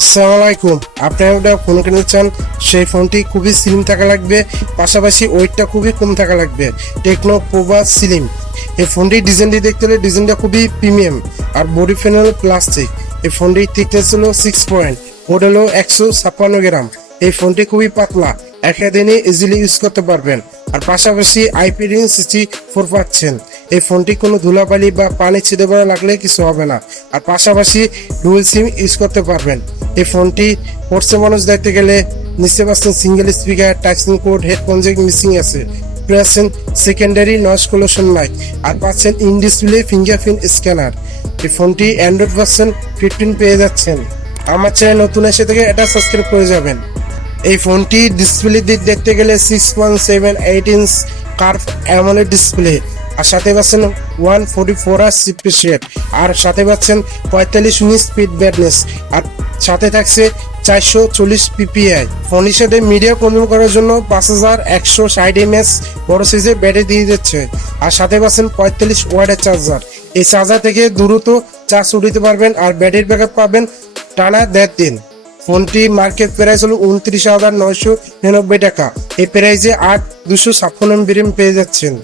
আসসালামু আলাইকুম। আপনারা একটা ফোন কিনতে চান, সেই ফোনটি খুবই স্লিম থাকা লাগবে, পাশাপাশি ওয়েটটা খুবই কম থাকা লাগবে। টেকনো পোভা স্লিম এই ফোনটির ডিজাইনটি দেখতে হলে ডিজাইনটা খুবই প্রিমিয়াম আর বডি প্যানেল প্লাস্টিক। এই ফোনটির থিকনেস হলো 6 পয়েন্ট, ওয়েট হলো 156 গ্রাম। এই ফোনটি খুবই পাতলা, একদিনে ইজিলি ইউজ করতে পারবেন। আর পাশাপাশি IP64 পাচ্ছেন। এই ফোনটি কোনো ধুলাবালি বা পানি ছিটে পড়া লাগলে কিছু হবে না। আর পাশাপাশি ডুয়েল সিম ইউজ করতে পারবেন। এই ফোনটি পড়ছে মানুষ দেখতে গেলে নিচে পাচ্ছেন single speaker, touching code, headphone Jack missing আছে, পাচ্ছেন সেকেন্ডারি নয়েজ পলিউশন মাইক, আর পাচ্ছেন ইন ডিসপ্লে ফিঙ্গারপ্রিন্ট স্ক্যানার। এই ফোনটি অ্যান্ড্রয়েড ভার্সন 15 পেয়ে যাচ্ছেন। আমার চ্যানেল নতুন এসে থেকে এটা সাবস্ক্রাইব করে যাবেন। এই ফোনটি ডিসপ্লে দিক দেখতে গেলে 6.78 ইঞ্চ কার্ভ অ্যামোলেড ডিসপ্লে, আর সাথে পাচ্ছেন 144 রিফ্রেশ রেট, আর সাথে পাচ্ছেন 45 ইউনিট স্পিড ব্রাইটনেস, আর সাথে থাকছে 440 PPI। ফোনের সাথে মিডিয়া কন্ট্রোল করার জন্য 5160 mAh বড় সাইজের ব্যাটারি দিয়ে দিচ্ছে, আর সাথে পাচ্ছেন 45 ওয়াটের চার্জার। এই চার্জার থেকে দ্রুত চার্জ উঠাতে পারবেন, আর ব্যাটারি ব্যাকআপ পাবেন টানা 1.5 দিন। ফোনটি মার্কেট প্রাইস হলো 29,999 টাকা। এই প্রাইসে 8256 MB RAM পেয়ে যাচ্ছেন।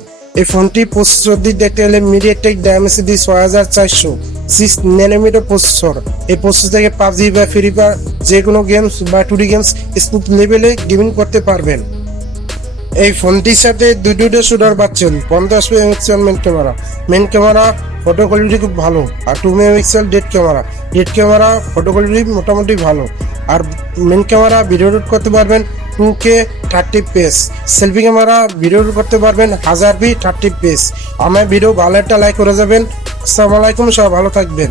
এই ফোনটি প্রসেসর দিক দেখতে গেলে মিডিয়াটেক ডায়মেনসিটি 6400 6 ন্যানোমিটার প্রসেসর। এই প্রসেসর থেকে পাবজি বা ফ্রি ফায়ার যে কোনো গেমস বা 2D গেমস স্মুথ লেভেলে গেমিং করতে পারবেন। এই ফোনটির সাথে দুটো শুটার পাচ্ছেন। 50 megapixel main camera photo quality খুব ভালো, আর 2 মেগাপিক্সেল ডেড ক্যামেরা ফটো কোয়ালিটি মোটামুটি ভালো, আর মেন ক্যামেরা ভিডিও শ্যুট করতে পারবেন 2K 30 fps। Selfie camera video shoot করতে পারবেন 1000p 30 fps। আমার ভিডিও ভালো একটা লাইক করে যাবেন। আসসালামু আলাইকুম, সবাই ভালো থাকবেন।